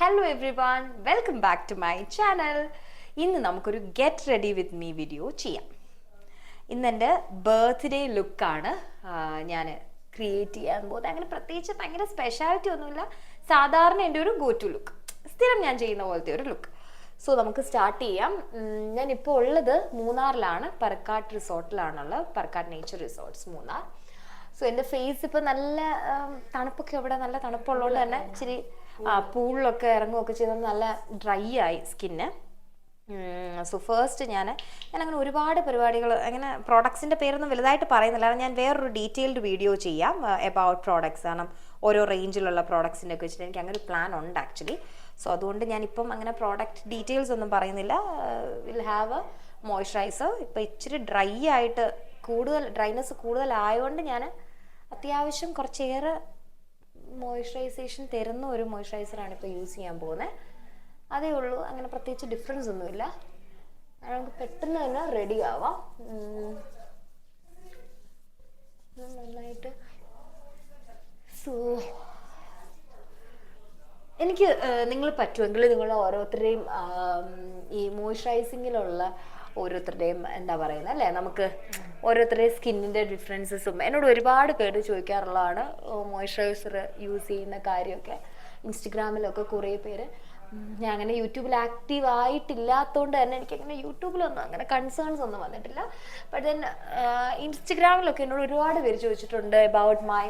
Hello everyone, welcome back to my channel. ഇന്ന് നമുക്കൊരു get ready with me video ചെയ്യാം. ഇന്ന് എൻ്റെ ബർത്ത്ഡേ ലുക്കാണ് ഞാൻ ക്രിയേറ്റ് ചെയ്യാൻ പോകുന്നത്. അങ്ങനെ പ്രത്യേകിച്ച് ഭയങ്കര സ്പെഷ്യാലിറ്റി ഒന്നുമില്ല, സാധാരണ എൻ്റെ ഒരു ഗോ ടു ലുക്ക്, സ്ഥിരം ഞാൻ ചെയ്യുന്ന പോലത്തെ ഒരു ലുക്ക്. സോ നമുക്ക് സ്റ്റാർട്ട് ചെയ്യാം. ഞാനിപ്പോൾ ഉള്ളത് മൂന്നാറിലാണ്, പറക്കാട്ട് റിസോർട്ടിലാണുള്ളത്, Parakkat nature resorts Munnar. So എൻ്റെ ഫേസ് ഇപ്പോൾ നല്ല തണുപ്പൊക്കെ, ഇവിടെ നല്ല തണുപ്പുള്ളതുകൊണ്ട് തന്നെ ഇച്ചിരി പൂളിലൊക്കെ ഇറങ്ങുകയൊക്കെ ചെയ്തത് നല്ല ഡ്രൈ ആയി സ്കിന്ന്. സോ ഫസ്റ്റ് ഞാൻ അങ്ങനെ ഒരുപാട് പരിപാടികൾ, അങ്ങനെ പ്രോഡക്ട്സിൻ്റെ പേരൊന്നും വലുതായിട്ട് പറയുന്നില്ല, ഞാൻ വേറൊരു ഡീറ്റെയിൽഡ് വീഡിയോ ചെയ്യാം എബൌട്ട് പ്രോഡക്ട്സ്. കാരണം ഓരോ റേഞ്ചിലുള്ള പ്രോഡക്ട്സിൻ്റെ ഒക്കെ വെച്ചിട്ട് എനിക്ക് അങ്ങനെ ഒരു പ്ലാൻ ഉണ്ട് ആക്ച്വലി. സോ അതുകൊണ്ട് ഞാനിപ്പം അങ്ങനെ പ്രോഡക്റ്റ് ഡീറ്റെയിൽസ് ഒന്നും പറയുന്നില്ല. Will have A moisturiser. ഇപ്പം ഇച്ചിരി ഡ്രൈ ആയിട്ട്, ഡ്രൈനെസ് കൂടുതലായതുകൊണ്ട് ഞാൻ അത്യാവശ്യം കുറച്ചേറെ മോയ്സ്ചറൈസേഷൻ തരുന്ന ഒരു മോയ്സ്ചറൈസറാണ് ഇപ്പോൾ യൂസ് ചെയ്യാൻ പോകുന്നത്. അതേ ഉള്ളൂ, അങ്ങനെ പ്രത്യേകിച്ച് ഡിഫറൻസ് ഒന്നുമില്ല. നമുക്ക് പെട്ടെന്ന് തന്നെ റെഡി ആവാം. നന്നായിട്ട് സോ എനിക്ക് നിങ്ങൾ പറ്റുമെങ്കിൽ നിങ്ങൾ ഓരോരുത്തരുടെയും ഈ മോയ്സ്ചറൈസിങ്ങിലുള്ള ഓരോരുത്തരുടെയും എന്താ പറയുന്നത് അല്ലേ, നമുക്ക് ഓരോരുത്തരുടെയും സ്കിന്നിൻ്റെ ഡിഫറൻസസും എന്നോട് ഒരുപാട് പേര് ചോദിക്കാറുള്ളതാണ്. മോയ്സ്ചറൈസർ യൂസ് ചെയ്യുന്ന കാര്യമൊക്കെ ഇൻസ്റ്റഗ്രാമിലൊക്കെ കുറേ പേര്. ഞാൻ അങ്ങനെ യൂട്യൂബിൽ ആക്റ്റീവ് ആയിട്ടില്ലാത്തതുകൊണ്ട് തന്നെ എനിക്കങ്ങനെ യൂട്യൂബിലൊന്നും അങ്ങനെ കൺസേൺസ് ഒന്നും വന്നിട്ടില്ല. ബട്ട് ദെൻ ഇൻസ്റ്റഗ്രാമിലൊക്കെ എന്നോട് ഒരുപാട് പേര് ചോദിച്ചിട്ടുണ്ട് അബൌട്ട് മൈ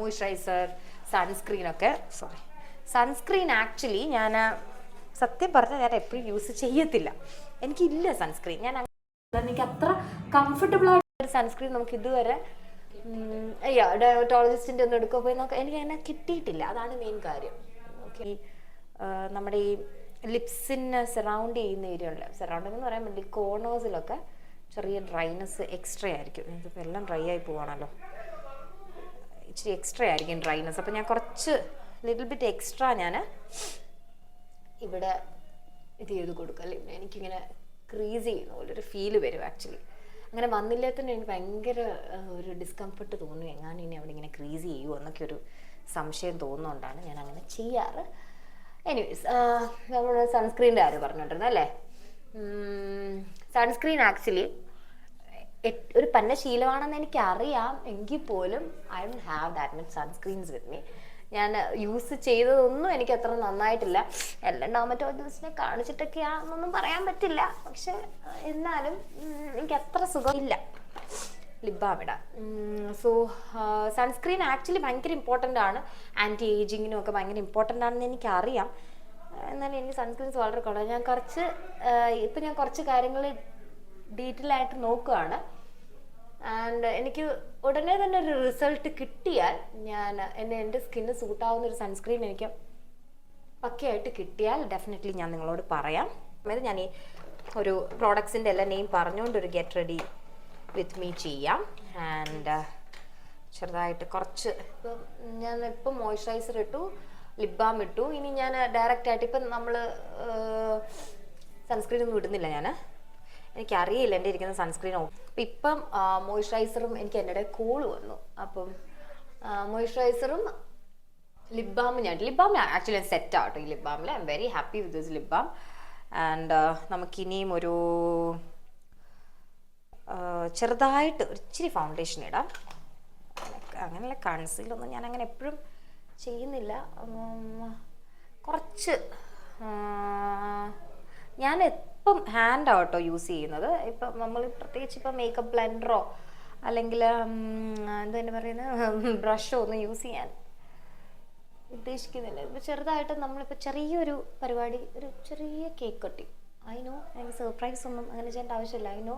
മോയ്സ്ചറൈസർ, സൺസ്ക്രീനൊക്കെ. സൺസ്ക്രീൻ ആക്ച്വലി ഞാൻ സത്യം പറഞ്ഞാൽ ഞാൻ എപ്പോഴും യൂസ് ചെയ്യത്തില്ല, എനിക്കില്ല സൺസ്ക്രീൻ. എനിക്ക് അത്ര കംഫർട്ടബിൾ ആയിട്ടൊരു സൺസ്ക്രീൻ നമുക്ക് ഇതുവരെ ഡെർമറ്റോളജിസ്റ്റിൻ്റെ ഒന്നും എടുക്കുക പോയി നോക്കാം, എനിക്ക് അങ്ങനെ കിട്ടിയിട്ടില്ല. അതാണ് മെയിൻ കാര്യം. ഓക്കെ, നമ്മുടെ ഈ ലിപ്സിനെ സറൗണ്ട് ചെയ്യുന്ന ഏരിയകളിൽ, സറൗണ്ടിങ് എന്ന് പറയാൻ വേണ്ടി കോർണേഴ്സിലൊക്കെ ചെറിയ ഡ്രൈനെസ് എക്സ്ട്രാ ആയിരിക്കും. ഇതിപ്പോൾ എല്ലാം ഡ്രൈ ആയി പോവാണല്ലോ, ഇച്ചിരി എക്സ്ട്രാ ആയിരിക്കും ഡ്രൈനെസ്. അപ്പോൾ ഞാൻ കുറച്ച് ലിറ്റിൽ ബിറ്റ് എക്സ്ട്രാ ഞാൻ ഇവിടെ ഇത് ചെയ്ത് കൊടുക്കല്ലേ, എനിക്കിങ്ങനെ ക്രീസ് ചെയ്യുന്ന പോലെ ഒരു ഫീല് വരും ആക്ച്വലി. അങ്ങനെ വന്നില്ലേ തന്നെ എനിക്ക് ഭയങ്കര ഒരു ഡിസ്കംഫർട്ട് തോന്നും, എങ്ങാനും ഇനി അവിടെ ഇങ്ങനെ ക്രീസ് ചെയ്യുമോ എന്നൊക്കെ ഒരു സംശയം തോന്നുന്നതുകൊണ്ടാണ് ഞാൻ അങ്ങനെ ചെയ്യാറ്. എനിവേസ്, നമ്മൾ സൺസ്ക്രീൻ്റെ കാര്യം പറഞ്ഞിട്ടുണ്ടായിരുന്നു അല്ലേ. സൺസ്ക്രീൻ ആക്ച്വലി ഒരു പന്ന ശീലമാണെന്ന് എനിക്കറിയാം, എങ്കിൽ പോലും I don't have that much sunscreens with me. ഞാൻ യൂസ് ചെയ്തതൊന്നും എനിക്ക് അത്ര നന്നായിട്ടില്ല. എല്ലാം ഡെർമറ്റോളജിസ്റ്റിനെ കാണിച്ചിട്ടൊക്കെയാണെന്നൊന്നും പറയാൻ പറ്റില്ല, പക്ഷെ എന്നാലും എനിക്ക് അത്ര സുഖമില്ല ലിപ് ബാം ഇടാൻ. സോ സൺസ്ക്രീൻ ആക്ച്വലി ഭയങ്കര ഇമ്പോർട്ടൻ്റ് ആണ്, ആൻറ്റി ഏജിങ്ങിനും ഒക്കെ ഭയങ്കര ഇമ്പോർട്ടൻ്റ് ആണെന്ന് എനിക്കറിയാം. എന്നാലും എനിക്ക് സൺസ്ക്രീൻസ് വളരെ കുറവാണ്. ഇപ്പം ഞാൻ കുറച്ച് കാര്യങ്ങൾ ഡീറ്റെയിൽ ആയിട്ട് നോക്കുകയാണ്. ആൻഡ് എനിക്ക് ഉടനെ തന്നെ ഒരു റിസൾട്ട് കിട്ടിയാൽ, എൻ്റെ സ്കിന്ന് സൂട്ടാവുന്ന ഒരു സൺസ്ക്രീൻ എനിക്ക് പക്കയായിട്ട് കിട്ടിയാൽ ഡെഫിനറ്റ്ലി ഞാൻ നിങ്ങളോട് പറയാം. അതായത് ഞാൻ ഈ ഒരു പ്രോഡക്ട്സിൻ്റെ എല്ലാം നെയിം പറഞ്ഞുകൊണ്ടൊരു ഗെറ്റ് റെഡി വിത്ത് മീ ചെയ്യാം. ആൻഡ് ചെറുതായിട്ട് കുറച്ച് ഇപ്പം മോയ്സ്ചറൈസർ ഇട്ടു, ലിപ് ബാം ഇട്ടു. ഇനി ഞാൻ ഡയറക്റ്റായിട്ട് ഇപ്പം നമ്മൾ സൺസ്ക്രീൻ ഒന്നും ഇടുന്നില്ല. എനിക്കറിയില്ല എൻ്റെ ഇരിക്കുന്ന സൺസ്ക്രീൻ. അപ്പം ഇപ്പം മോയ്സ്ചറൈസറും എനിക്ക് എൻ്റെ കൂള് വന്നു. അപ്പം മോയ്സ്ചറൈസറും ലിപ് ബാമും ലിപ് ബാം ആക്ച്വലി സെറ്റ് ആവട്ടെ. ഈ ലിപ് ബാമിൽ I am very happy with this lip balm. And നമുക്കിനിയും ഒരു ചെറുതായിട്ട് ഇച്ചിരി ഫൗണ്ടേഷൻ ഇടാം. അങ്ങനെയുള്ള കൺസീലൊന്നും ഞാൻ അങ്ങനെ എപ്പോഴും ചെയ്യുന്നില്ല. കുറച്ച് ഞാൻ ഇപ്പം ഹാൻഡ് ആട്ടോ യൂസ് ചെയ്യുന്നത്. ഇപ്പം നമ്മൾ പ്രത്യേകിച്ച് ഇപ്പം മേക്കപ്പ് ബ്ലെൻഡറോ അല്ലെങ്കിൽ എന്താ പറയുന്നത് ബ്രഷോ ഒന്നും യൂസ് ചെയ്യാൻ ഉദ്ദേശിക്കുന്നില്ല. ഇപ്പം ചെറുതായിട്ട് നമ്മളിപ്പോൾ ചെറിയൊരു പരിപാടി, ഒരു ചെറിയ കേക്ക് കട്ടിങ്, ഐ നോ എനിക്ക് സർപ്രൈസ് ഒന്നും അങ്ങനെ ചെയ്യേണ്ട ആവശ്യമില്ല. I know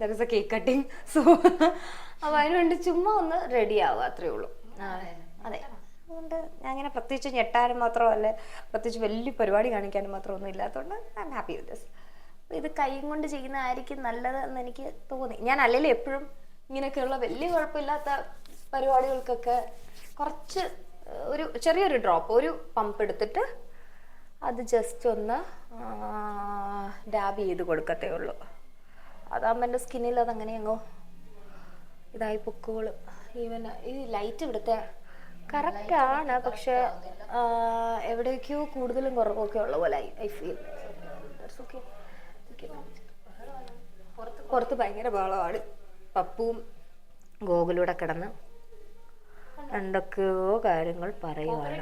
there is A cake cutting. So അപ്പോൾ അതിനുവേണ്ടി ചുമ്മാ ഒന്ന് റെഡി ആവുക, അത്രയേ ഉള്ളൂ. അതെ, അതുകൊണ്ട് ഞാൻ അങ്ങനെ പ്രത്യേകിച്ച് ഞെട്ടാനും മാത്രമോ അല്ലെ പ്രത്യേകിച്ച് വലിയ പരിപാടി കാണിക്കാനും മാത്രമോ ഒന്നും ഇല്ലാത്തതുകൊണ്ട് I am happy with this. ഇത് കൈ കൊണ്ട് ചെയ്യുന്നതായിരിക്കും നല്ലത് എന്ന് എനിക്ക് തോന്നി. ഞാൻ അല്ലെങ്കിൽ എപ്പോഴും ഇങ്ങനെയൊക്കെയുള്ള വലിയ കുഴപ്പമില്ലാത്ത പരിപാടികൾക്കൊക്കെ കുറച്ച് ഒരു ചെറിയൊരു ഡ്രോപ്പ്, ഒരു പമ്പ് എടുത്തിട്ട് അത് ജസ്റ്റ് ഒന്ന് ഡാബ് ചെയ്ത് കൊടുക്കത്തേ ഉള്ളൂ. അതാകുമ്പോൾ എൻ്റെ സ്കിന്നിൽ അതങ്ങനെ അങ്ങോ ഇതായി പൊക്കോളും. ഈവൻ ഈ ലൈറ്റ് ഇവിടുത്തെ കറക്റ്റാണ്, പക്ഷെ എവിടേക്കോ കൂടുതലും കുറവൊക്കെ ഉള്ള പോലെ ഐ ഫീൽ. പുറത്ത് ഭയങ്കര ബഹളമാണ്. പപ്പും ഗോകുലൂടെ കിടന്ന് എന്തൊക്കെയോ കാര്യങ്ങൾ പറയുവാണ്.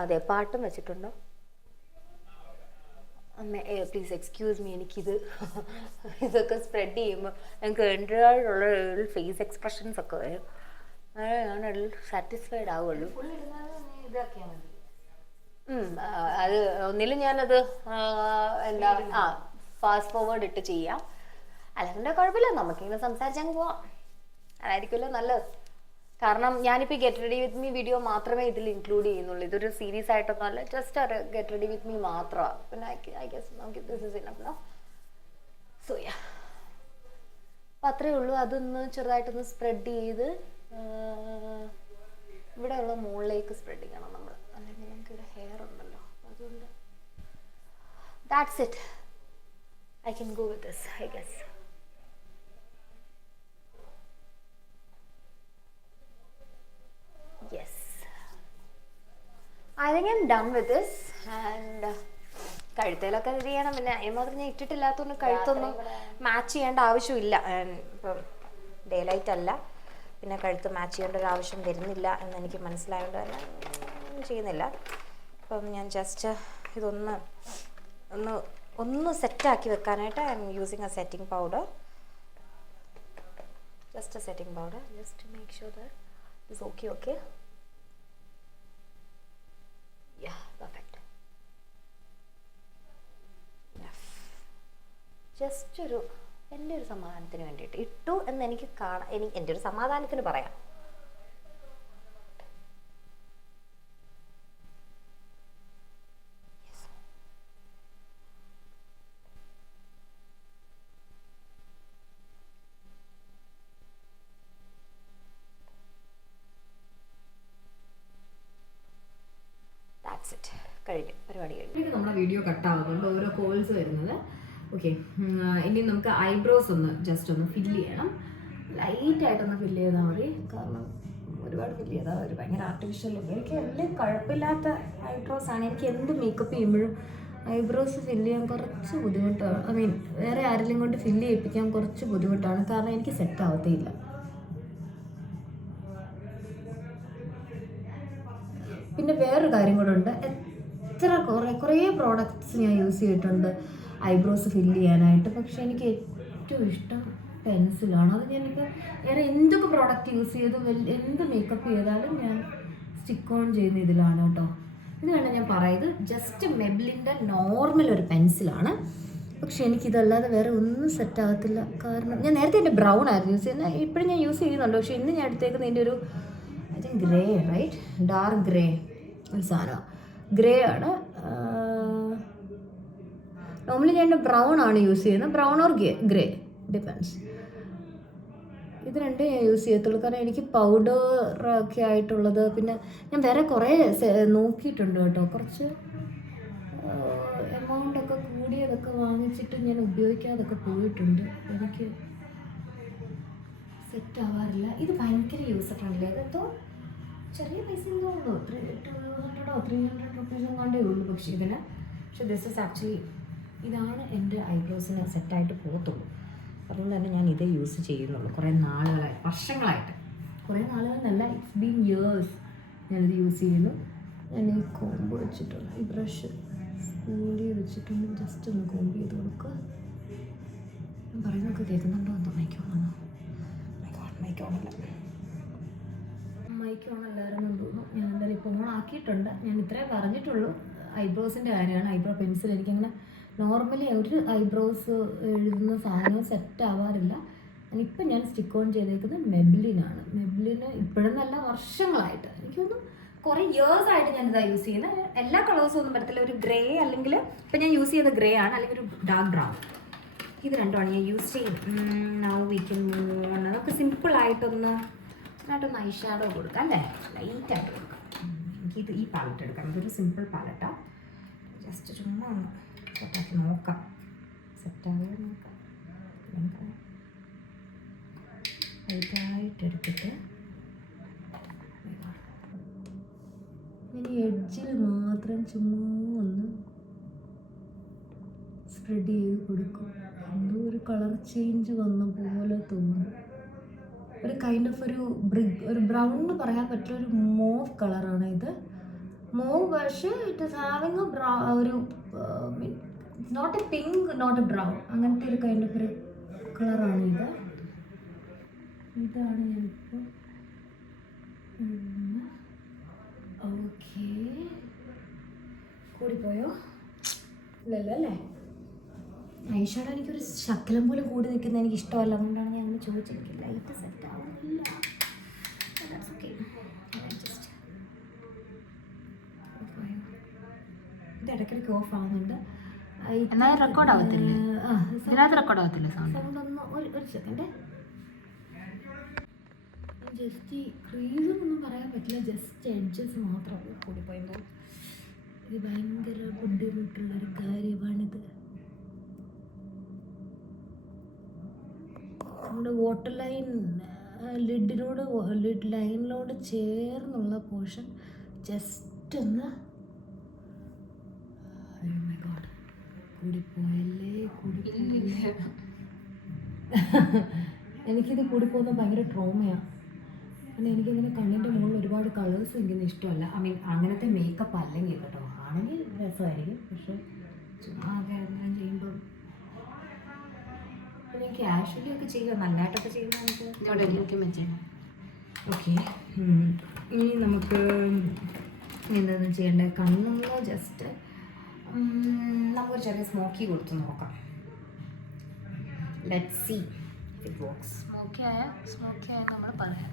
അതെ, പാട്ടും വെച്ചിട്ടുണ്ടോ? പ്ലീസ് എക്സ്ക്യൂസ് മീ, എനിക്കിത് ഇതൊക്കെ സ്പ്രെഡ് ചെയ്യുമ്പോൾ എനിക്ക് എൻ്റെതായിട്ടുള്ള ഫേസ് എക്സ്പ്രഷൻസ് ഒക്കെ വരും. ഞാൻ സാറ്റിസ്ഫൈഡ് ആവുള്ളൂ. അത് ഒന്നിലും ഞാനത് എന്താ ഫാസ്റ്റ് ഫോർവേഡ് ഇട്ട് ചെയ്യാം, അല്ലെങ്കിൽ കുഴപ്പമില്ല, നമുക്കിങ്ങനെ സംസാരിച്ചങ്ങ് പോവാം. അതായിരിക്കുമല്ലോ നല്ലത്. കാരണം ഞാനിപ്പോൾ get ready with me video മാത്രമേ ഇതിൽ ഇൻക്ലൂഡ് ചെയ്യുന്നുള്ളൂ. ഇതൊരു സീരീസ് ആയിട്ടൊന്നും അല്ല, ജസ്റ്റ് ഒരു ഗെറ്റ് റെഡി വിത്ത് മീ മാത്രമാണ്. പിന്നെ ഐ ഗെസ് നമുക്ക് this is enough no. So yeah, അപ്പം അത്രയേ ഉള്ളൂ. അതൊന്ന് ചെറുതായിട്ടൊന്ന് സ്പ്രെഡ് ചെയ്ത് ഇവിടെയുള്ള മുകളിലേക്ക് സ്പ്രെഡ് ചെയ്യണം നമ്മൾ, അല്ലെങ്കിൽ നമുക്കിവിടെ ഹെയർ ഉണ്ടല്ലോ, അതുകൊണ്ട് that's it. I can go with this I guess. Yes, I think I'm done with this. And കഴുത്തേലൊക്കെ ഇത് ചെയ്യണം. പിന്നെ അതിമാത്രം ഞാൻ ഇട്ടിട്ടില്ലാത്തതുകൊണ്ട് കഴുത്തൊന്നും മാച്ച് ചെയ്യേണ്ട ആവശ്യമില്ല. ഇപ്പം ഡേ ലൈറ്റ് അല്ല, പിന്നെ കഴുത്ത് മാച്ച് ചെയ്യേണ്ട ഒരു ആവശ്യം വരുന്നില്ല എന്നെനിക്ക് മനസ്സിലായതുകൊണ്ട് തന്നെ ചെയ്യുന്നില്ല. അപ്പം ഞാൻ ജസ്റ്റ് ഇതൊന്ന് ഒന്ന് സെറ്റാക്കി വെക്കാനായിട്ട് I am using a setting powder. Just a setting powder, just to make sure that it's okay. Yeah, perfect. Just എൻ്റെ ഒരു സമാധാനത്തിന് വേണ്ടിയിട്ട് ഇട്ടു എന്ന് എനിക്ക് കാണാം. എൻ്റെ ഒരു സമാധാനത്തിന് പറയാം. കഴിഞ്ഞു, പരിപാടി കഴിഞ്ഞു. നമ്മുടെ വീഡിയോ കട്ടാവുന്നുണ്ട്, ഓരോ കോൾസ് വരുന്നത്. ഓക്കെ, ഇനി നമുക്ക് ഐബ്രോസ് ഒന്ന് ജസ്റ്റ് ഒന്ന് ഫില്ല് ചെയ്യണം. ലൈറ്റായിട്ടൊന്ന് ഫില്ല് ചെയ്താൽ മതി. കാരണം ഒരുപാട് ഫില്ല് ചെയ്താൽ ഒരു ഭയങ്കര ആർട്ടിഫിഷ്യൽ ലുക്ക്. എനിക്ക് വലിയ കുഴപ്പമില്ലാത്ത ഐബ്രോസ് ആണ്. എനിക്ക് എന്ത് മേക്കപ്പ് ചെയ്യുമ്പോഴും ഐബ്രോസ് ഫില്ല് ചെയ്യാൻ കുറച്ച് ബുദ്ധിമുട്ടാണ്. ഐ മീൻ വേറെ ആരെങ്കിലും കൊണ്ട് ഫില്ല് ചെയ്യിപ്പിക്കാൻ കുറച്ച് ബുദ്ധിമുട്ടാണ്, കാരണം എനിക്ക് സെറ്റ് ആവത്തേയില്ല. പിന്നെ വേറൊരു കാര്യം കൂടെ ഉണ്ട്. കുറേ പ്രോഡക്റ്റ്സ് ഞാൻ യൂസ് ചെയ്തിട്ടുണ്ട് ഐബ്രോസ് ഫില്ല് ചെയ്യാനായിട്ട്. പക്ഷെ എനിക്ക് ഏറ്റവും ഇഷ്ടം പെൻസിലാണ്. അത് ഞാനിപ്പോൾ വേറെ എന്തൊക്കെ പ്രോഡക്റ്റ് യൂസ് ചെയ്ത് എന്ത് മേക്കപ്പ് ചെയ്താലും ഞാൻ സ്റ്റിക്ക് ഓൺ ചെയ്യുന്ന ഇതിലാണ് കേട്ടോ. ഇത് വേണം ഞാൻ പറയുന്നത്, ജസ്റ്റ് മെബ്ലിൻ്റെ നോർമൽ ഒരു പെൻസിലാണ്. പക്ഷെ എനിക്കിതല്ലാതെ വേറെ ഒന്നും സെറ്റ് ആകത്തില്ല. കാരണം ഞാൻ നേരത്തെ എൻ്റെ ബ്രൗൺ ആയിരുന്നു യൂസ് ചെയ്യുന്നത്, ഇപ്പോഴും ഞാൻ യൂസ് ചെയ്യുന്നുണ്ട്. പക്ഷെ ഇന്ന് ഞാൻ എടുത്തേക്കുന്നത് ഇതിൻ്റെ ഒരു I think grey, right, dark grey ഒരു സാധനമാണ്. ഗ്രേ ആണ്. നോർമലി ഞാൻ ബ്രൗൺ ആണ് യൂസ് ചെയ്യുന്നത്, ബ്രൗൺ ഓർ ഗ്രേ ഡിപ്പെൻസ്. ഇത് രണ്ടേ ഞാൻ യൂസ് ചെയ്യത്തുള്ളൂ. കാരണം എനിക്ക് പൗഡറൊക്കെ ആയിട്ടുള്ളത്, പിന്നെ ഞാൻ വേറെ കുറേ നോക്കിയിട്ടുണ്ട് കേട്ടോ. കുറച്ച് എമൗണ്ടൊക്കെ കൂടിയതൊക്കെ വാങ്ങിച്ചിട്ട് ഞാൻ ഉപയോഗിക്കാതൊക്കെ പോയിട്ടുണ്ട്. എനിക്ക് സെറ്റ് ആവാറില്ല. ഇത് ഭയങ്കര യൂസർ ഫ്രണ്ട്ലി. അതെന്തോ ചെറിയ പൈസ തോന്നുന്നു, 200 or 300 rupees എങ്ങാണ്ടേ ഉള്ളൂ. പക്ഷേ ദിസ് ഇസ് ആക്ച്വലി ഇതാണ് എൻ്റെ ഐബ്രോസിന് സെറ്റായിട്ട് പോകത്തുള്ളൂ. അതുകൊണ്ട് തന്നെ ഞാൻ ഇതേ യൂസ് ചെയ്യുന്നുള്ളൂ. കുറേ നാളുകളായി, വർഷങ്ങളായിട്ട്, കുറേ നാളുകളെന്നല്ല, ഇറ്റ്സ് ബീൻ ഇയേഴ്സ് ഞാനിത് യൂസ് ചെയ്യുന്നു. ഞാൻ ഈ കോമ്പ് വെച്ചിട്ടുണ്ട്, ഈ ബ്രഷ് സ്പൂണ്ടി വെച്ചിട്ടുണ്ട്. ജസ്റ്റ് ഒന്ന് കോമ്പ് ചെയ്ത് കൊടുക്കുക. ഞാൻ പറയുന്നതൊക്കെ കേൾക്കുന്നുണ്ടോ എന്തോ? മൈക്കോണല്ല, മൈക്കോണല്ലായിരുന്നു തോന്നുന്നു. ഞാൻ എന്തായാലും ഇപ്പോൾ ഓണാക്കിയിട്ടുണ്ട്. ഞാൻ ഇത്രേ പറഞ്ഞിട്ടുള്ളൂ. ഐബ്രോസിൻ്റെ കാര്യമാണ്, ഐബ്രോ പെൻസിൽ. എനിക്കങ്ങനെ നോർമലി ഒരു ഐബ്രോസ് എഴുതുന്ന സാധനം സെറ്റ് ആവാറില്ല. ഇപ്പം ഞാൻ സ്റ്റിക്ക് ഓൺ ചെയ്തേക്കുന്നത് മെബ്ലിനാണ്. മെബ്ലിന് ഇപ്പോഴെന്നല്ല, വർഷങ്ങളായിട്ട്, എനിക്കൊന്നും കുറേ ഇയേഴ്സായിട്ട് ഞാനിതാണ് യൂസ് ചെയ്യുന്നത്. എല്ലാ കളേഴ്സും ഒന്നും വരത്തില്ല. ഒരു ഗ്രേ, അല്ലെങ്കിൽ ഇപ്പം ഞാൻ യൂസ് ചെയ്യുന്നത് ഗ്രേ ആണ്, അല്ലെങ്കിൽ ഒരു ഡാർക്ക് ബ്രൗൺ. ഇത് രണ്ടുമാണ് ഞാൻ യൂസ് ചെയ്യുന്നത്. Now we can move on. നമുക്ക് സിമ്പിളായിട്ടൊന്ന് ഐ ഷാഡോ കൊടുക്കാം അല്ലേ, ലൈറ്റായിട്ട് കൊടുക്കാം. എനിക്കിത് ഈ പാലറ്റ് എടുക്കാം. ഇതൊരു സിമ്പിൾ പാലറ്റാണ്. ജസ്റ്റ് ചുമ്മാ ഒന്ന് സെറ്റാക്കി നോക്കാം, സെറ്റാകുക നോക്കാം. ലൈറ്റായിട്ട് എടുത്തിട്ട് ഇനി എഡ്ജിൽ മാത്രം ചുമ്മാ ഒന്ന് സ്പ്രെഡ് ചെയ്ത് കൊടുക്കും. എന്തോ ഒരു കളർ ചേഞ്ച് വന്ന പോലെ തോന്നും. ഒരു കൈൻഡ് ഓഫ് ഒരു ബ്രൗൺ എന്ന് പറയാൻ പറ്റില്ല, ഒരു മോവ് കളറാണ് ഇത്. മോവ് പക്ഷേ ഇറ്റ് ഇസ് ഹാവിങ് ഒരു note a pink note a brown, അങ്ങനത്തെ ഒരു കൈൻഡ് ഓഫ് ഒരു കളറാണ് ഇത്. ഇതാണ് ഞാനിപ്പോൾ. ഓക്കെ, കൂടിപ്പോയോ? ഇല്ലല്ലോ അല്ലേ. ഐഷാഡോ എനിക്കൊരു ശകലം പോലും കൂടി നിൽക്കുന്നത് എനിക്ക് ഇഷ്ടമല്ല, അതുകൊണ്ടാണ് ഞാൻ അങ്ങനെ ചോദിച്ചത്. എനിക്ക് ലൈറ്റ് സെറ്റ് ആവുന്നില്ല. ഇത് ഇടയ്ക്കിടയ്ക്ക് ഓഫ് ആവുന്നുണ്ട്. റെക്കോർഡ് ആവത്തില്ല സൗണ്ട് ഒന്ന് ഒരു സെക്കൻഡ്. ജസ്റ്റ് ഈ ക്രീസൊന്നും പറയാൻ പറ്റില്ല, ജസ്റ്റ് എഡ്ജസ് മാത്രമാണ് കൂടിപ്പോയപ്പോൾ. ഇത് ഭയങ്കര ബുദ്ധിമുട്ടുള്ളൊരു കാര്യമാണിത്. നമ്മുടെ വാട്ടർ ലൈൻ ലിഡ് ലൈനിനോട് ചേർന്നുള്ള പോർഷൻ ജസ്റ്റ് ഒന്ന് കൂടിപ്പോയല്ലേ. എനിക്കിത് കൂടിപ്പോകുന്നത് ഭയങ്കര ട്രോമയാണ്. പിന്നെ എനിക്കിങ്ങനെ കണ്ണിൻ്റെ മുകളിൽ ഒരുപാട് കളേഴ്സ് എനിക്കൊന്നും ഇഷ്ടമല്ല. ഐ മീൻ അങ്ങനത്തെ മേക്കപ്പ് അല്ലെങ്കിൽ കേട്ടോ, ആണെങ്കിൽ രസമായിരിക്കും. പക്ഷെ ചുമ്മാ അങ്ങനെ ചെയ്യുമ്പോൾ ഞാൻ ക്യാഷ്വലി ഒക്കെ ചെയ്യുക, നല്ലതായിട്ടൊക്കെ ചെയ്യുന്നത്. ഓക്കെ, ഇനി നമുക്ക് എന്താണെന്ന് ചെയ്യേണ്ടത്, കണ്ണൊന്ന് ജസ്റ്റ് നമുക്കൊരു ചെറിയ സ്മോക്കി കൊടുത്ത് നോക്കാം. Let's see it works. Smoky ആയ നമ്മൾ പറയാം.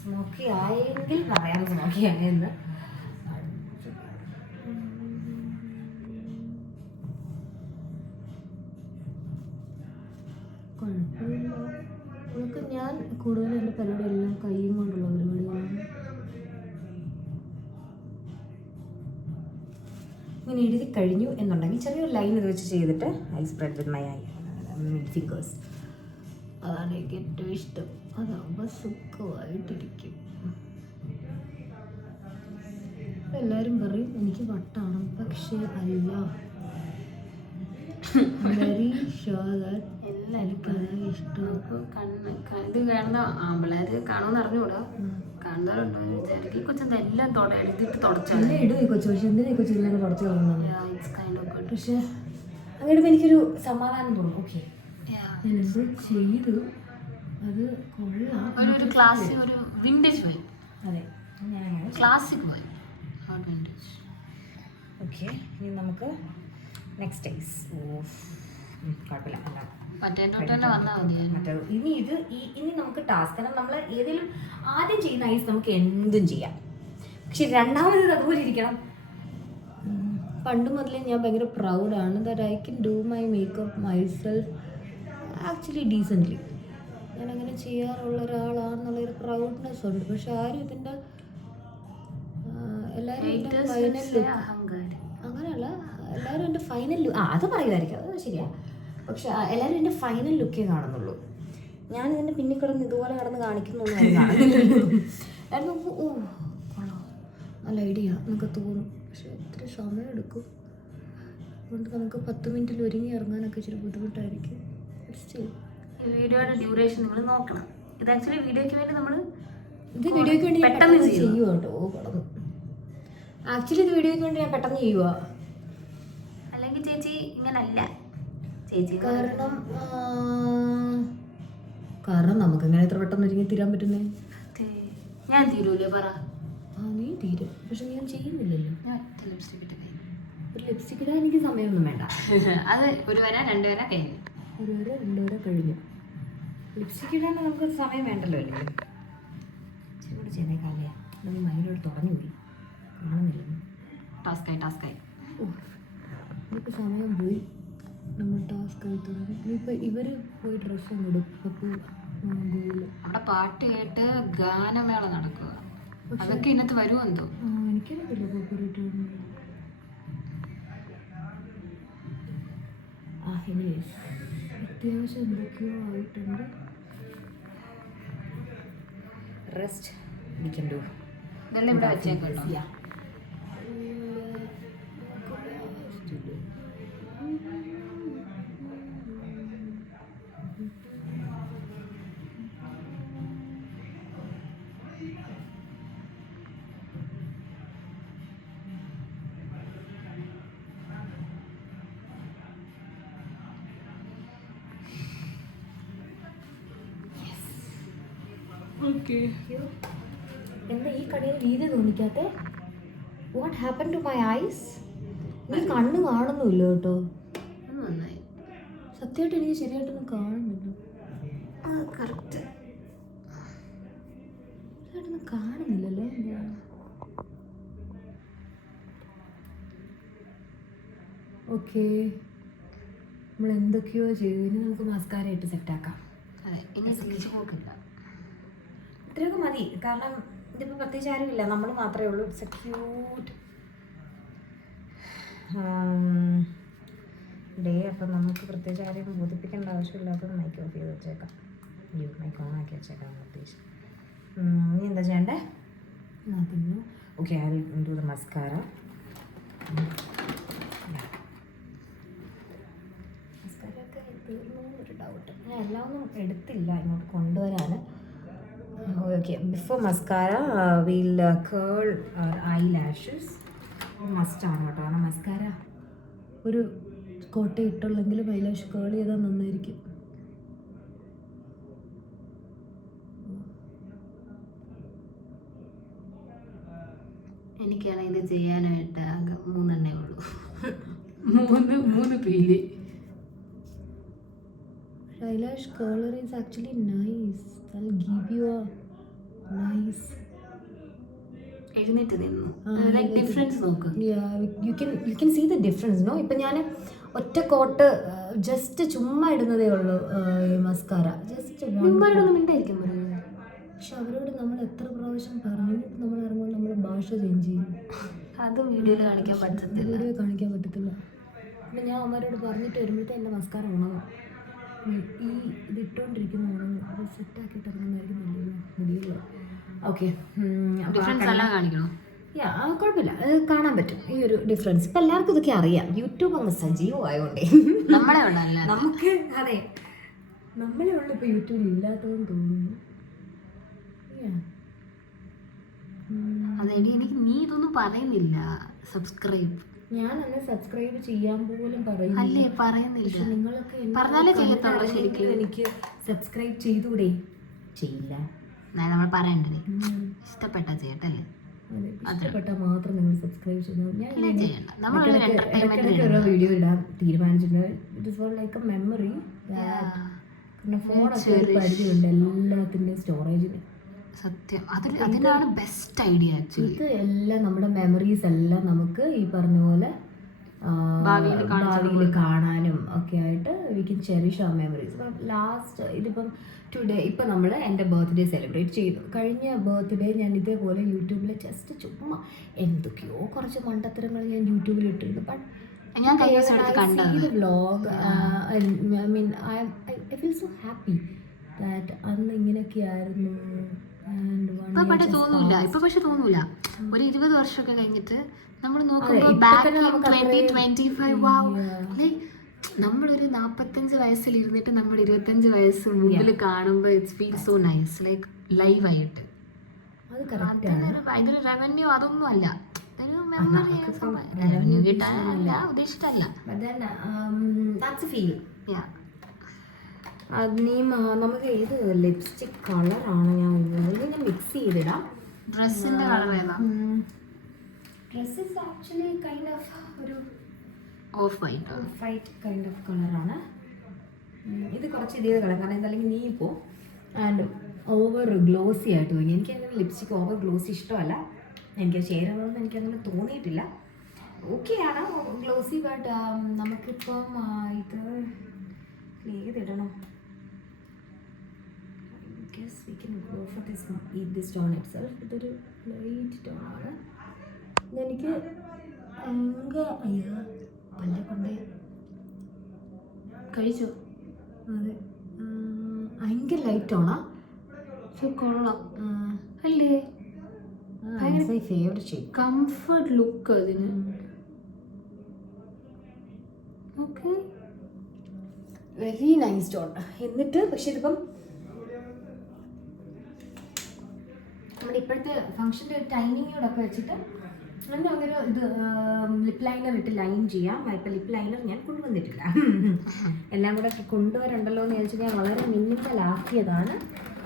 സ്മോക്കി ആയെങ്കിൽ പറയാം സ്മോക്കി ആയെന്ന്. കുഴപ്പമില്ല. നമുക്ക് ഞാൻ കൂടുതൽ എൻ്റെ പരിപാടി എല്ലാം കൈയും കൊണ്ടുള്ള പരിപാടികളാണ്. ഇങ്ങനെ എഴുതി കഴിഞ്ഞു എന്നുണ്ടെങ്കിൽ ചെറിയൊരു ലൈൻ ഇത് വെച്ച് ചെയ്തിട്ട് I spread with my fingers. അതാണ് എനിക്ക് ഏറ്റവും ഇഷ്ടം. അതാകുമ്പോൾ സുഖമായിട്ടിരിക്കും. എല്ലാവരും പറയും എനിക്ക് വട്ടാണ്, പക്ഷേ അല്ല. വെരി ഷുവർ ദാറ്റ് എല്ലാവർക്കും അതാണ് ഇഷ്ടം. ഇത് കാണുന്ന ആമ്പിള്ളേര് കാണുമെന്ന് അറിഞ്ഞുകൂടാ, കാണുന്നവരുണ്ടോ വിചാരിക്കും കൊച്ചെന്താ എല്ലാം എടുത്തിട്ട് തുടച്ചാൽ ഇടും ഈ കൊച്ചു. പക്ഷെ എന്തിനാ കൊച്ചു ഇല്ലാതെ തുടച്ചു കളയുന്നത്? പക്ഷെ അങ്ങനെ എനിക്കൊരു സമാധാനം തോന്നും. ഓക്കെ, ഞാനെന്ത് ചെയ്തു, അത് കൊള്ളാം. ഒരു ക്ലാസ്സിക്, ഒരു വിൻറ്റേജ് പോയി. അതെ, ഞാനങ്ങനെ ക്ലാസിക് പോയി, വിൻറ്റേജ്. ഓക്കെ, ഇനി നമുക്ക് നെക്സ്റ്റ് ഡേയ്സ്. കുഴപ്പമില്ല, അല്ല മറ്റേത് ഇനി നമുക്ക് ടാസ്ക്. കാരണം നമ്മൾ ഏതെങ്കിലും ആദ്യം ചെയ്യുന്ന ഐസ് നമുക്ക് എന്തും ചെയ്യാം, പക്ഷെ രണ്ടാമത് അതുപോലെ ഇരിക്കണം. പണ്ട് മുതലേ ഞാൻ ഭയങ്കര പ്രൗഡാണ് that I can do my makeup myself actually decently. ഞാനങ്ങനെ ചെയ്യാറുള്ള ഒരാളാണെന്നുള്ളൊരു പ്രൗഡ്നെസ് ഉണ്ട്. പക്ഷെ ആരും ഇതിൻ്റെ എല്ലാവരും എൻ്റെ ഫൈനൽ ലുക്ക്, അങ്ങനെയല്ല, എല്ലാവരും എൻ്റെ ഫൈനൽ ലുക്ക് അത് പറയുമായിരിക്കും, അത് ശരിയാണ്. പക്ഷെ എല്ലാവരും എൻ്റെ ഫൈനൽ ലുക്കേ കാണുന്നുള്ളൂ. ഞാൻ ഇതിൻ്റെ പിന്നിൽ കിടന്ന് ഇതുപോലെ കിടന്ന് കാണിക്കുന്നൊന്നും കാണുന്നില്ലല്ലോ. ഓ കൊള്ളാം, നല്ല ഐഡിയ എന്നൊക്കെ തോന്നും. പക്ഷെ ഒത്തിരി സമയം എടുക്കും. അതുകൊണ്ട് നമുക്ക് 10 മിനിറ്റിൽ ഒരുങ്ങി ഇറങ്ങാനൊക്കെ ഇച്ചിരി ബുദ്ധിമുട്ടായിരിക്കും. വീഡിയോയുടെ ഡ്യൂറേഷൻ നിങ്ങൾ നോക്കണം. ഇത് ആക്ച്വലി വീഡിയോയ്ക്ക് വേണ്ടി നമ്മൾ വീഡിയോയ്ക്ക് വേണ്ടി പെട്ടെന്ന് ചെയ്യുക കേട്ടോ. കടന്നു ആക്ച്വലി ഇത് വീഡിയോയ്ക്ക് വേണ്ടി ഞാൻ പെട്ടെന്ന് ചെയ്യുക. അല്ലെങ്കിൽ ചേച്ചി ഇങ്ങനല്ല ചേച്ചി, കാരണം നമുക്ക് എങ്ങനെ എത്ര പെട്ടെന്ന് ഒരുങ്ങി തീരാൻ പറ്റുന്നേ? ഞാൻ തീരൂലേ പറ? നീ തീരും, പക്ഷെ ഞാൻ ചെയ്യുന്നില്ലല്ലോ. ഞാൻ ഒറ്റ ലിപ്സ്റ്റിക് ഇട്ട് കഴിഞ്ഞു. ഒരു ലിപ്സ്റ്റിക് ഇടാൻ എനിക്ക് സമയമൊന്നും വേണ്ട. അത് 1 വര 2 വര കഴിഞ്ഞു, 1 വര 2 വര കഴിഞ്ഞു. ലിപ്സ്റ്റിക് ഇടാൻ നമുക്ക് സമയം വേണ്ടല്ലോ അല്ലേ? ചൂട് ചെയ്യുന്നേക്കാളേ നമ്മൾ മൈനോട് തുടങ്ങി പോയി കാണുന്നില്ല. ടാസ്കായി ഇതൊക്കെ സമയം പോയി, നമ്മൾ ടാസ്ക് ആയി തുടങ്ങി. ഇനിയിപ്പോൾ ഇവർ പോയി ഡ്രസ്സും കൊടുക്കും. അവിടെ പാട്ട് കേട്ട് ഗാനമേള നടക്കുക, അതൊക്കെ ഇതിനകത്ത് വരുമോ എന്തോ എനിക്കറിയില്ല. കോപ്പറേറ്റ് അത്യാവശ്യം എന്തൊക്കെയോ ആയിട്ടുണ്ട്. റെസ്റ്റ് ഇതെല്ലാം ഇവിടെ വെച്ചേക്കട്ടോ. എന്താ ഈ കടയിൽ വീതി തോന്നിക്കാത്തെ? What happen to my eyes? നീ കണ്ണ് കാണുന്നില്ല കേട്ടോ. നന്നായി. സത്യമായിട്ട് എനിക്ക് ശരിയായിട്ടൊന്നും കാണുന്നില്ല. കറക്റ്റ് ശരിയായിട്ടൊന്നും കാണുന്നില്ലല്ലോ. ഓക്കെ, നമ്മൾ എന്തൊക്കെയോ ചെയ്തു. ഇനി നമുക്ക് മസ്കാര ഇട്ട് സെറ്റാക്കാം. അതെ, ഇനി തിരിച്ചു പോക്കില്ല. ഇത്രയൊക്കെ മതി, കാരണം ഇതിപ്പോൾ പ്രത്യേകിച്ച് ആരുമില്ല, നമ്മൾ മാത്രമേ ഉള്ളൂ. It's A cute day. അപ്പം നമുക്ക് പ്രത്യേകിച്ച് ആരെയും ബോധിപ്പിക്കേണ്ട ആവശ്യമില്ലാത്തത് മൈക്ക് ഓഫ് ചെയ്ത് വെച്ചേക്കാം. മൈക്ക് ഓൺ ആക്കി വെച്ചേക്കാം പ്രത്യേകിച്ച്. ഇനി എന്താ ചെയ്യണ്ടേ? അതിന് okay, I will do the mascara. മസ്കാരയൊക്കെ തീർന്നു ഒരു ഡൗട്ട്. ഞാൻ എല്ലാം ഒന്നും എടുത്തില്ല ഇങ്ങോട്ട് കൊണ്ടുവരാൻ. Okay, before mascara will curl eyelashes. മസ്റ്റാണ് കേട്ടോ, കാരണം മസ്കാര ഒരു കോട്ട ഇട്ടുള്ളെങ്കിലും ഐ ലാഷ് കേൾ ചെയ്താൽ നന്നായിരിക്കും. എനിക്കാണ് ഇത് ചെയ്യാനായിട്ട് ആകെ 3 എണ്ണേ ഉള്ളൂ. 3 peel. eyelash curler is actually nice. I'll give you a nice. എഴുന്നേറ്റ് നിന്നു. ലൈക്ക് ഡിഫറൻസ് നോക്ക്. Yeah, you can see the difference, no? ഇപ്പം ഞാൻ ഒറ്റ കോട്ട് ജസ്റ്റ് ചുമ്മാ ഇടുന്നതേ ഉള്ളൂ ഈ മസ്കാര. ജസ്റ്റ് നിങ്ങളോടൊന്നും മിണ്ടായിരിക്കാൻ പറയുന്നത്. പക്ഷെ അവരോട് നമ്മൾ എത്ര പ്രാവശ്യം പറഞ്ഞു, നമ്മൾ ഇറങ്ങുമ്പോൾ നമ്മൾ ഭാഷ ചേഞ്ച് ചെയ്യും. അത് വീഡിയോയിൽ കാണിക്കാൻ പറ്റത്തില്ല. വീഡിയോ കാണിക്കാൻ പറ്റത്തില്ല. പിന്നെ ഞാൻ അവന്മാരോട് പറഞ്ഞിട്ട് വരുമ്പോഴത്തെ എൻ്റെ മസ്കാര ഉണങ്ങും. ഈ ഇതിട്ടുകൊണ്ടിരിക്കുന്ന ഉണങ്ങും. അത് സെറ്റാക്കിയിട്ട് ഇറങ്ങുന്നതായിരിക്കും നല്ലത് മുടിയില്ല. ഓക്കെ, ഡിഫറൻസ് എല്ലാം കാണിക്കണോ? കുഴപ്പമില്ല, കാണാൻ പറ്റും ഈ ഒരു ഡിഫറൻസ്. ഇപ്പം എല്ലാവർക്കും ഇതൊക്കെ അറിയാം. യൂട്യൂബ് അങ്ങ് സജീവമായതുകൊണ്ടേ നമ്മളെ ഉള്ളല്ല നമുക്ക്. അതെ, നമ്മളെ ഉള്ളു ഇപ്പോൾ യൂട്യൂബിൽ ഇല്ലാത്തതെന്ന് തോന്നുന്നു. അതെടി, എനിക്ക് നീ ഇതൊന്നും പറയുന്നില്ല. സബ്സ്ക്രൈബ്, ഞാൻ എന്നെ സബ്സ്ക്രൈബ് ചെയ്യാൻ പോലും പറയുന്നില്ല. അല്ലേ പറയുന്നില്ല. പക്ഷെ നിങ്ങളൊക്കെ പറഞ്ഞാലേ ചെയ്യത്തുള്ളൂ. ശരിക്കും എനിക്ക് സബ്സ്ക്രൈബ് ചെയ്തൂടെ? ചെയ്യില്ല. നമ്മൾ പറയണ്ടേ, ഇഷ്ടപ്പെട്ട ചെയ്യട്ടല്ലേ. ഇഷ്ടപ്പെട്ടാൽ മാത്രം നിങ്ങൾ സബ്സ്ക്രൈബ് ചെയ്യുന്നു. ഞാൻ ചെയ്യണ്ട. നമ്മൾ ഇടയ്ക്കിടയ്ക്ക് ഓരോ വീഡിയോ ഇടാൻ തീരുമാനിച്ചിട്ടുണ്ട്. It is for like A memory. പിന്നെ ഫോണൊക്കെ ഒരു പരിധിയുണ്ട് എല്ലാത്തിൻ്റെയും സ്റ്റോറേജിന്. സത്യം, അതിനാണ് ബെസ്റ്റ് ഐഡിയ ആക്ച്വലി. ഇത് എല്ലാം നമ്മുടെ മെമ്മറീസ് എല്ലാം നമുക്ക് ഈ പറഞ്ഞ പോലെ ഭാവിയിൽ കാണാനും ഒക്കെ ആയിട്ട് വി കൻ ചെറിഷ് ആ മെമ്മറീസ്. ഇപ്പം ലാസ്റ്റ് ഇതിപ്പം ടുഡേ ഇപ്പം നമ്മൾ എൻ്റെ ബർത്ത്ഡേ സെലിബ്രേറ്റ് ചെയ്തു. കഴിഞ്ഞ ബർത്ത്ഡേ ഞാൻ ഇതേപോലെ യൂട്യൂബിൽ ജസ്റ്റ് ചുമ്മാ എന്തൊക്കെയോ കുറച്ച് മണ്ടത്തരങ്ങൾ ഞാൻ യൂട്യൂബിൽ ഇട്ടിരുന്നു. ബട്ട് ഞാൻ vlog I mean I feel so happy that അന്ന് ഇങ്ങനെയൊക്കെ ആയിരുന്നു. തോന്നൂല ഇപ്പൊ. പക്ഷെ തോന്നൂല, ഒരു 20 വർഷമൊക്കെ കഴിഞ്ഞിട്ട് നമ്മൾ നോക്കുമ്പോൾ ബാക്ക് ഇൻ 2025 നമ്മളൊരു 45 വയസ്സിൽ ഇരുന്നിട്ട് നമ്മൾ 25 വയസ്സ് മുമ്പിൽ കാണുമ്പോൾ it's feel so nice, like live ആയിട്ട്. ഇതൊരു റവന്യൂ അതൊന്നും അല്ല, ഇതൊരു മെമ്മറി. റവന്യൂ കിട്ടാനല്ല ഉദ്ദേശിച്ചിട്ടല്ല. നമുക്ക് ഏത് ലിപ്സ്റ്റിക് കളറാണ് ഞാൻ ഞാൻ മിക്സ് ചെയ്തിടാം. ഡ്രസ്സിന്റെ കളർ ഏതാ? Dress is actually kind of ഒരു ഓഫ് വൈറ്റ് കൈൻഡ് ഓഫ് കളറാണ്. ഇത് കുറച്ച് ഇതേ കളർ, കാരണം ഇതല്ലെങ്കിൽ നീ ഇപ്പോൾ ആൻഡ് ഓവർ ഗ്ലോസി ആയിട്ട് തോന്നി. എനിക്കങ്ങനെ ലിപ്സ്റ്റിക് ഓവർ ഗ്ലോസി ഇഷ്ടമല്ല. എനിക്ക് ചേരുന്നതൊന്നും എനിക്കങ്ങനെ തോന്നിയിട്ടില്ല. ഓക്കെയാണ് ഗ്ലോസി, ബട്ട് നമുക്കിപ്പം ഇത് ഏതിടണം? We can go for this tone itself. ഇതൊരു ലൈറ്റ് ടോണാണ്. ഇതെനിക്ക് പല്ലെ കൊണ്ടേ കഴിച്ചു. അതെ, ഭയങ്കര ലൈറ്റ് ടോണാ. കൊള്ളാം അല്ലേ? Favourite shade. കംഫർട്ട് ലുക്ക് അതിന്. Okay, very nice tone. എന്നിട്ട് പക്ഷെ ഇതിപ്പം നമ്മുടെ ഇപ്പോഴത്തെ ഫംഗ്ഷൻ്റെ ഒരു ടൈമിങ്ങോടൊക്കെ വെച്ചിട്ട് അങ്ങനെ ഇത് ലിപ്പ് ലൈനർ ഇട്ട് ലൈൻ ചെയ്യാം. ഇപ്പം ലിപ്പ് ലൈനർ ഞാൻ കൊണ്ടുവന്നിട്ടില്ല. എല്ലാം കൂടെ കൊണ്ടുവരണ്ടല്ലോ എന്ന് ചോദിച്ചാൽ ഞാൻ വളരെ മിനിമലാക്കിയതാണ്.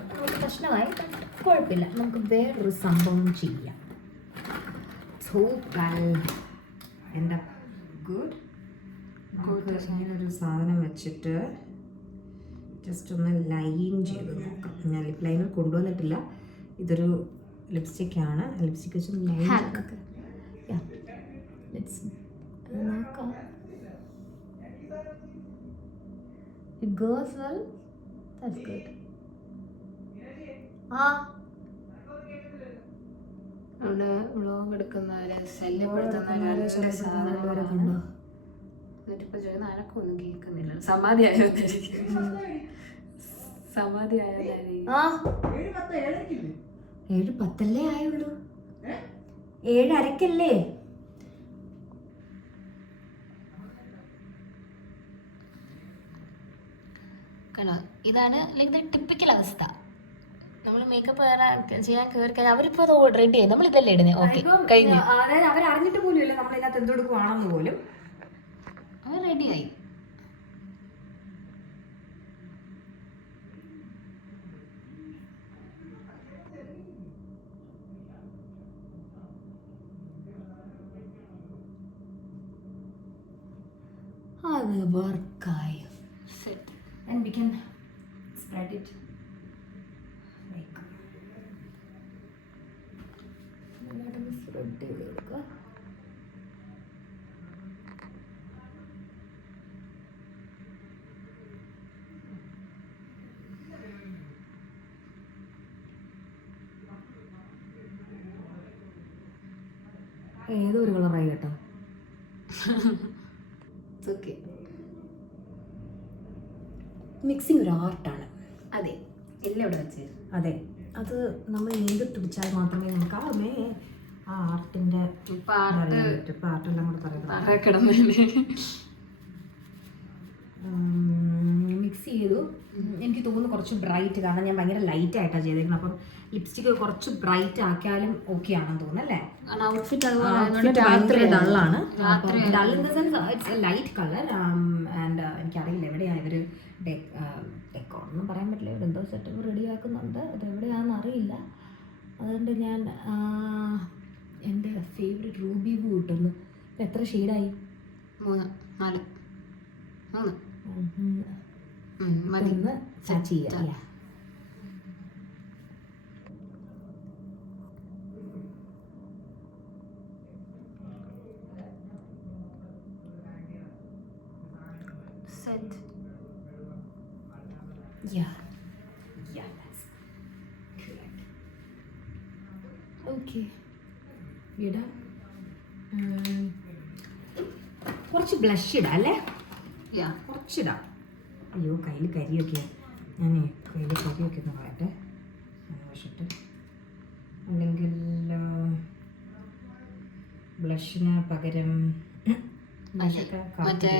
നമുക്ക് പ്രശ്നമായി. കുഴപ്പമില്ല, നമുക്ക് വേറൊരു സംഭവം ചെയ്യാം. സൂപ്പർ. എന്താ ഗുഡ്. ഇങ്ങനൊരു സാധനം വെച്ചിട്ട് ജസ്റ്റ് ഒന്ന് ലൈൻ ചെയ്ത് നോക്കാം. ഞാൻ ലിപ് ലൈനർ കൊണ്ടുവന്നിട്ടില്ല. ഇതൊരു ലിപ്സ്റ്റിക്കാണ്. ലിപ്സ്റ്റിക്ക് വെച്ച് ലൈൻ നോക്കാം. It goes well. That's good. അവിടെ വ്ളോഗ് എടുക്കുന്നവരെ ശല്യപ്പെടുത്തുന്നവരെ എന്നിട്ടിപ്പോ ചോദിക്കുന്ന ആരൊക്കൊന്നും കേൾക്കുന്നില്ല. സമാധി ആയോന്നായിരിക്കും. സമാധി ആയോന്നായിരിക്കും. 7:10 ആയുള്ളൂ. 7:30 കണ്ടോ, ഇതാണ് ലൈക്ക് ടിപ്പിക്കൽ അവസ്ഥ. നമ്മൾ മേക്കപ്പ് ചെയ്യാൻ കയറി കഴിഞ്ഞാൽ അവരിപ്പോ അത് റെഡി ആയി, നമ്മൾ ഇതല്ലേ ഇടുന്നത്. ഓക്കെ കഴിഞ്ഞു. അതായത് അവരറിഞ്ഞിട്ട് പോലും ഇല്ല നമ്മൾ ഇതിനകത്ത് എന്തെടുക്കുവാണെന്ന് പോലും. അവർ റെഡിയായി. അത് വർക്കായി. Set. And we can spread it like spread ചെയ്ത് കൊടുക്കുക. ഏതോ ഒരു കളറായി കേട്ടോ. ഓക്കെ. മിക്സിങ് ഒരു ആർട്ടാണ്. അതെ, എല്ലാം ഇവിടെ വെച്ച്. അതെ, അത് നമ്മൾ ഏത് പിടിച്ചാൽ മാത്രമേ നമുക്ക് ആ ആർട്ടിൻ്റെ പാർട്ടെല്ലാം കൂടെ പറയുന്നത്. മിക്സ് ചെയ്തു. എനിക്ക് തോന്നുന്നു കുറച്ച് ബ്രൈറ്റ്, കാരണം ഞാൻ ഭയങ്കര ലൈറ്റ് ആയിട്ടാണ് ചെയ്തേക്കുന്നത്. അപ്പം ലിപ്സ്റ്റിക്ക് കുറച്ച് ബ്രൈറ്റ് ആക്കിയാലും ഓക്കെ ആണെന്ന് തോന്നുന്നു അല്ലേ. ഔട്ട്ഫിറ്റ് ഡള്ളാണ്. Dull in the sense it's a light colour. And എനിക്കറിയില്ല എവിടെയാണ് ഇവർ ഡെക്കോറൊന്നും പറയാൻ പറ്റില്ല. ഇവിടെ എന്തോ സെറ്റപ്പ് റെഡിയാക്കുന്നുണ്ട്, അതെവിടെയാണെന്ന് അറിയില്ല. അതുകൊണ്ട് ഞാൻ എൻ്റെ ഫേവറേറ്റ് റൂബി ബൂ കിട്ടുന്നു. എത്ര ഷെയ്ഡായി? 3 4 ഒന്ന് ടച്ച് ചെയ്യാം. Set. Yeah, that's correct. Okay, ഇടാ. കുറച്ച് ബ്ലഷ് ഇടാം അല്ലേ? കുറച്ചിടാം. അയ്യോ കയ്യിൽ കരിയൊക്കെ, ഞാൻ കയ്യിൽ കരിയൊക്കെ ഒന്ന് പറയട്ടെ വശിട്ട്. അല്ലെങ്കിൽ ബ്ലഷിന് പകരം മറ്റേ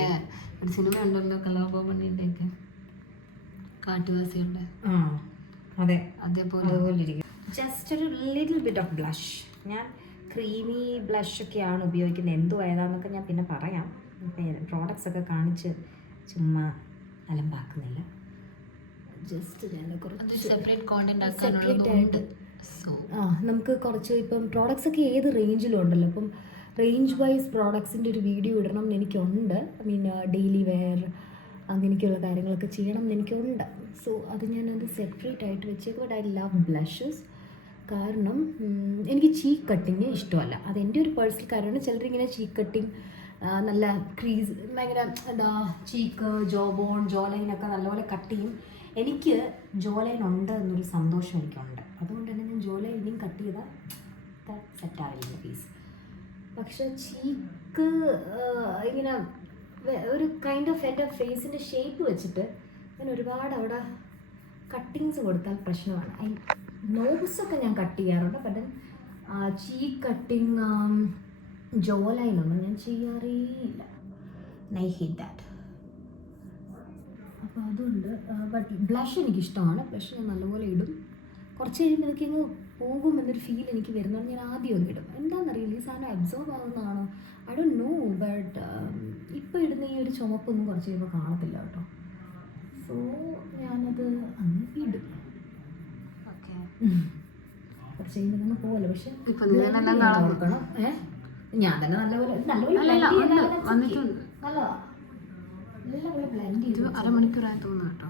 ഒരു സിനിമ ഉണ്ടല്ലോ കലാഭവനിൻ്റെയൊക്കെ കാട്ടുവാസികളുടെ. അതെ, അതേപോലെ ഇരിക്കും. ജസ്റ്റ് ഒരു ലിറ്റിൽ ബിറ്റ് ഓഫ് ബ്ലഷ്. ഞാൻ ക്രീമി ബ്ലഷൊക്കെയാണ് ഉപയോഗിക്കുന്നത്. എന്തു ഏതാന്നൊക്കെ ഞാൻ പിന്നെ പറയാം. പ്രോഡക്ട്സ് ഒക്കെ കാണിച്ച് ചുമ്മാ അലമ്പാക്കുന്നില്ല. ജസ്റ്റ് ഞാൻ കുറച്ച് സെപ്പറേറ്റ് ആയിട്ട് നമുക്ക് കുറച്ച് ഇപ്പം പ്രോഡക്ട്സ് ഒക്കെ ഏത് റേഞ്ചിലും ഉണ്ടല്ലോ. ഇപ്പം റേഞ്ച് വൈസ് പ്രോഡക്ട്സിൻ്റെ ഒരു വീഡിയോ ഇടണം എന്ന് എനിക്കുണ്ട്. ഐ മീൻ ഡെയിലി വെയർ അങ്ങനെയൊക്കെയുള്ള കാര്യങ്ങളൊക്കെ ചെയ്യണം എന്ന് എനിക്കുണ്ട്. സോ അത് ഞാനത് സെപ്പറേറ്റ് ആയിട്ട് വെച്ചേക്കും. But I love blushes. കാരണം എനിക്ക് ചീക്ക് കട്ടിങ് ഇഷ്ടമല്ല. അതെൻ്റെ ഒരു പേഴ്സണൽ കാര്യമാണ്. ചിലരിങ്ങനെ ചീക്ക് കട്ടിങ് നല്ല ക്രീസ് ഭയങ്കര എന്താ ചീക്ക്, ജോ ബോൺ, ജോ ലൈനൊക്കെ നല്ലപോലെ കട്ട് ചെയ്യും. എനിക്ക് ജോ ലൈൻ ഉണ്ട് എന്നൊരു സന്തോഷം എനിക്കുണ്ട്. അതുകൊണ്ട് തന്നെ ഞാൻ ജോ ലൈൻ ഇനിയും കട്ട് ചെയ്താൽ സെറ്റാവില്ല പീസ്. പക്ഷെ ചീക്ക് ഇങ്ങനെ ഒരു കൈൻഡ് ഓഫ് എൻ്റെ ഫേസിൻ്റെ ഷേപ്പ് വെച്ചിട്ട് ഞാൻ ഒരുപാട് അവിടെ കട്ടിങ്സ് കൊടുത്താൽ പ്രശ്നമാണ്. നോസൊക്കെ ഞാൻ കട്ട് ചെയ്യാറുണ്ട്. ബട്ട് ചീക്ക് കട്ടിങ്, ജോ ലൈനൊന്നും ഞാൻ ചെയ്യാറേയില്ല. I hate that. അപ്പോൾ അതുകൊണ്ട് ബട്ട് ബ്ലഷ് എനിക്കിഷ്ടമാണ്. ബ്ലഷ് ഞാൻ നല്ലപോലെ ഇടും. കുറച്ച് കഴിയുമ്പോൾ ഇതൊക്കെ അങ്ങ് പോകുമെന്നൊരു ഫീൽ എനിക്ക് വരുന്നതുകൊണ്ട് ഞാൻ ആദ്യം ഒന്ന് ഇടും. എന്താണെന്നറിയില്ല, ഈ സാധനം അബ്സോർബ് ആവുന്നതാണോ ഐ ഡോണ്ട് നോ. ബട്ട് ഇപ്പോൾ ഇടുന്ന ഈ ഒരു ചുമപ്പൊന്നും കുറച്ച് കഴിയുമ്പോൾ കാണത്തില്ല കേട്ടോ. സോ ഞാനത് അങ്ങ് ഇടും. ഓക്കെ. കുറച്ച് കഴിയുമ്പോൾ പോവല്ലോ. പക്ഷെ ഇപ്പൊ നീനെല്ലാം ഓർക്കണം. ഞാൻ തന്നെ നല്ലപോലെ നല്ലതാ. നല്ലപോലെ ബ്ലെൻഡ് ചെയ്തു. അരമണിക്കൂറായി തോന്നുന്നു കേട്ടോ.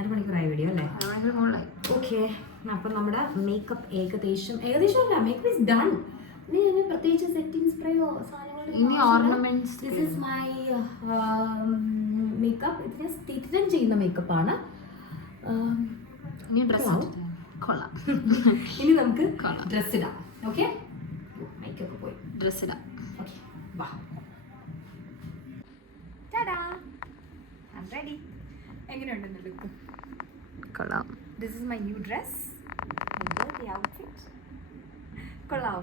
അരമണിക്കൂറായ വീഡിയോ അല്ലേ? അരമണിക്കൂർ മുകളിലായി. ഓക്കെ, അപ്പം നമ്മുടെ മേക്കപ്പ് ഏകദേശം അല്ല, മേക്കപ്പ് ഈസ് ഡൺ. പ്രത്യേകിച്ച് സെറ്റിംഗ് സ്പ്രേയോ ഇനി ornaments. This is my makeup. ഇതിനെ സ്ഥിരം ചെയ്യുന്ന മേക്കപ്പാണ്. ഇനി ഡ്രസ് കൊള്ളാം. ഇനി നമുക്ക് ഡ്രസ് ഇടാം. ഓക്കെ, മേക്കപ്പ് പോയി ഡ്രസ് ഇടാം. ഓക്കെ, വാ. Tada, I am ready. എങ്ങനെയുണ്ട് എൻ്റെ ലുക്ക്? കൊള്ളാം. This is my new dress. Outfit കൊള്ളാമോ?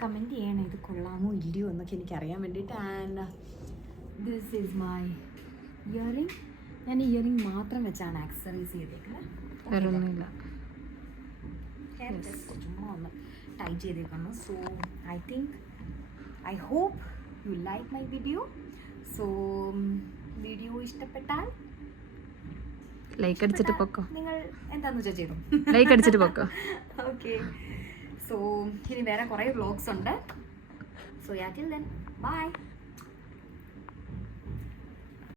കമൻറ്റ് ചെയ്യണം ഇത് കൊള്ളാമോ ഇല്ലയോ എന്നൊക്കെ എനിക്കറിയാൻ വേണ്ടിയിട്ട്. And this is my earring. ഞാൻ ഇയറിംഗ് മാത്രം വെച്ചാണ് ആക്സസറീസ് ചെയ്തേക്കുന്നത്. വേറെ ഒന്നുമില്ല. ചുമ്മാ ഒന്ന് ടൈറ്റ് ചെയ്തേക്കുന്നു. So I hope you like my video. So video ഇഷ്ടപ്പെട്ടാൽ ലൈക്ക് അടിച്ചിട്ട് പൊക്കോ. നിങ്ങൾ എന്താന്ന് വെച്ചാൽ ചെയ്തു. ലൈക്ക് അടിച്ചിട്ട് പൊക്കോ. ഓക്കെ, സോ ഇനി വേറെ കുറേ വ്ളോഗ്സ് ഉണ്ട്. So yeah till then bye.